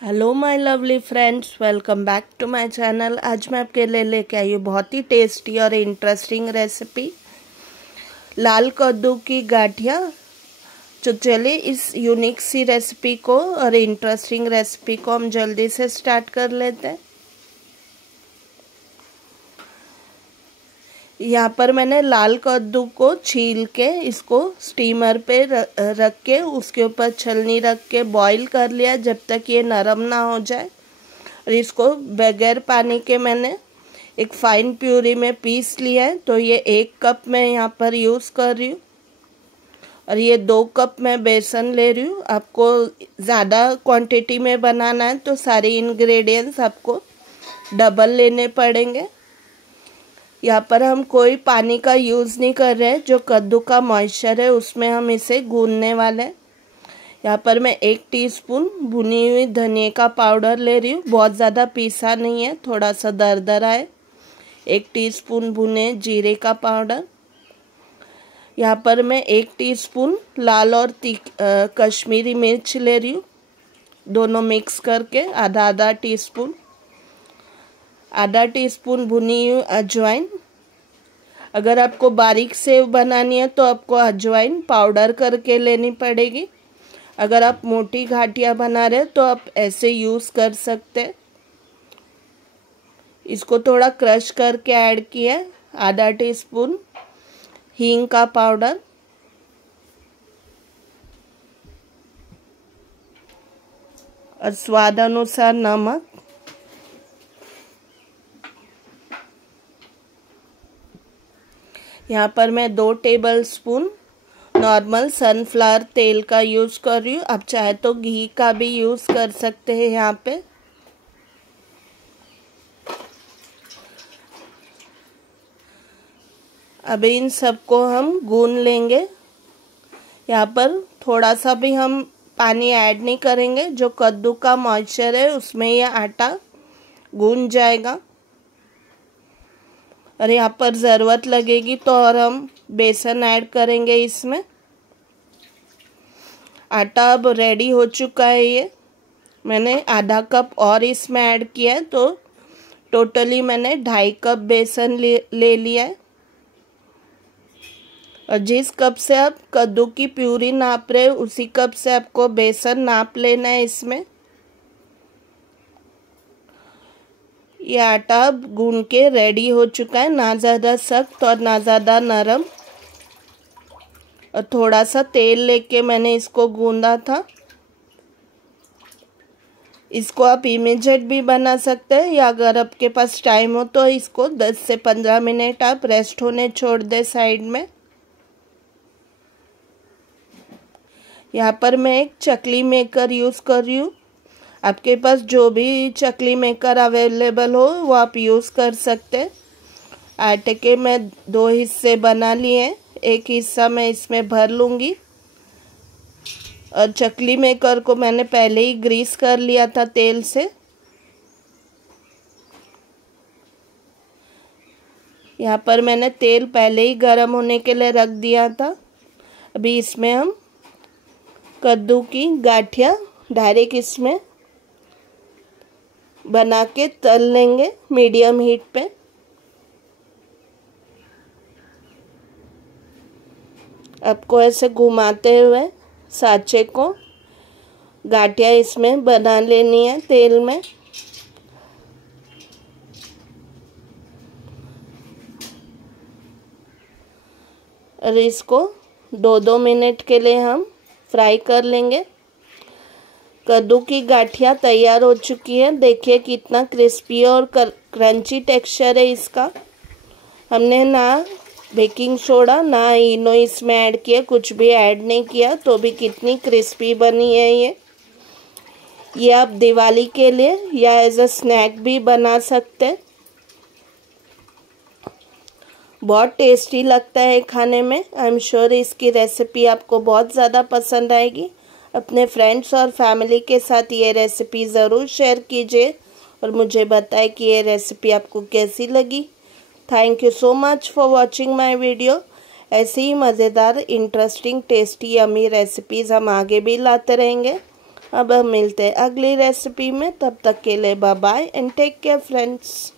Hello my lovely friends, welcome back to my channel. आज मैं आपके लिए लेके आई हूँ बहुत ही टेस्टी और इंटरेस्टिंग रेसिपी, लाल कद्दू की गाठिया। तो चलिए इस यूनिक सी रेसिपी को और इंटरेस्टिंग रेसिपी को हम जल्दी से स्टार्ट कर लेते हैं। यहाँ पर मैंने लाल कद्दू को छील के इसको स्टीमर पे रख के उसके ऊपर छलनी रख के बॉईल कर लिया जब तक ये नरम ना हो जाए। और इसको बगैर पानी के मैंने एक फाइन प्यूरी में पीस लिया है। तो ये 1 कप मैं यहाँ पर यूज़ कर रही हूँ और ये 2 कप मैं बेसन ले रही हूँ। आपको ज़्यादा क्वांटिटी में बनाना है तो सारे इंग्रेडिएंट्स आपको डबल लेने पड़ेंगे। यहाँ पर हम कोई पानी का यूज़ नहीं कर रहे हैं, जो कद्दू का मॉइस्चर है उसमें हम इसे गूंदने वाले हैं। यहाँ पर मैं 1 टीस्पून भुनी हुई धनिया का पाउडर ले रही हूँ, बहुत ज़्यादा पीसा नहीं है, थोड़ा सा दरदरा है। 1 टीस्पून भुने जीरे का पाउडर। यहाँ पर मैं 1 टीस्पून लाल और कश्मीरी मिर्च ले रही हूँ, दोनों मिक्स करके आधा टीस्पून। आधा टीस्पून भुनी हुई अजवाइन। अगर आपको बारीक सेव बनानी है तो आपको अजवाइन पाउडर करके लेनी पड़ेगी। अगर आप मोटी घाटियाँ बना रहे हैं तो आप ऐसे यूज़ कर सकते हैं। इसको थोड़ा क्रश करके ऐड किया। आधा टीस्पून हींग का पाउडर और स्वाद अनुसार नमक। यहाँ पर मैं 2 टेबलस्पून नॉर्मल सनफ्लावर तेल का यूज़ कर रही हूँ। आप चाहे तो घी का भी यूज़ कर सकते हैं। यहाँ पे अभी इन सबको हम गूंद लेंगे। यहाँ पर थोड़ा सा भी हम पानी ऐड नहीं करेंगे, जो कद्दू का मॉइस्चर है उसमें ये आटा गूंद जाएगा। और यहाँ पर ज़रूरत लगेगी तो और हम बेसन ऐड करेंगे इसमें। आटा अब रेडी हो चुका है। ये मैंने आधा कप और इसमें ऐड किया है, तो टोटली मैंने 2.5 कप बेसन ले लिया है। और जिस कप से आप कद्दू की प्यूरी नाप रहे हो उसी कप से आपको बेसन नाप लेना है इसमें। ये आटा अब गूंद के रेडी हो चुका है, ना ज़्यादा सख्त और ना ज़्यादा नरम। और थोड़ा सा तेल लेके मैंने इसको गूंदा था। इसको आप इमीडिएट भी बना सकते हैं, या अगर आपके पास टाइम हो तो इसको 10 से 15 मिनट आप रेस्ट होने छोड़ दें साइड में। यहाँ पर मैं एक चकली मेकर यूज़ कर रही हूँ। आपके पास जो भी चकली मेकर अवेलेबल हो वो आप यूज़ कर सकते हैं। आटे के मैं 2 हिस्से बना लिए हैं, एक हिस्सा मैं इसमें भर लूँगी। और चकली मेकर को मैंने पहले ही ग्रीस कर लिया था तेल से। यहाँ पर मैंने तेल पहले ही गरम होने के लिए रख दिया था। अभी इसमें हम कद्दू की गाठिया डायरेक्ट इसमें बना के तल लेंगे मीडियम हीट पे। आपको ऐसे घुमाते हुए सांचे को गाठिया इसमें बना लेनी है तेल में। और इसको 2-2 मिनट के लिए हम फ्राई कर लेंगे। कद्दू की गाठिया तैयार हो चुकी है। देखिए कितना क्रिस्पी और क्रंची टेक्सचर है इसका। हमने ना बेकिंग सोडा ना इनो इसमें ऐड किया, कुछ भी ऐड नहीं किया, तो भी कितनी क्रिस्पी बनी है ये आप दिवाली के लिए या एज अ स्नैक भी बना सकते हैं। बहुत टेस्टी लगता है खाने में। आई एम श्योर इसकी रेसिपी आपको बहुत ज़्यादा पसंद आएगी। अपने फ्रेंड्स और फैमिली के साथ ये रेसिपी ज़रूर शेयर कीजिए और मुझे बताएं कि ये रेसिपी आपको कैसी लगी। Thank you so much for watching my video. ऐसे ही मज़ेदार, इंटरेस्टिंग, टेस्टी, यमी रेसिपीज़ हम आगे भी लाते रहेंगे। अब हम मिलते हैं अगली रेसिपी में, तब तक के लिए bye bye and take care friends.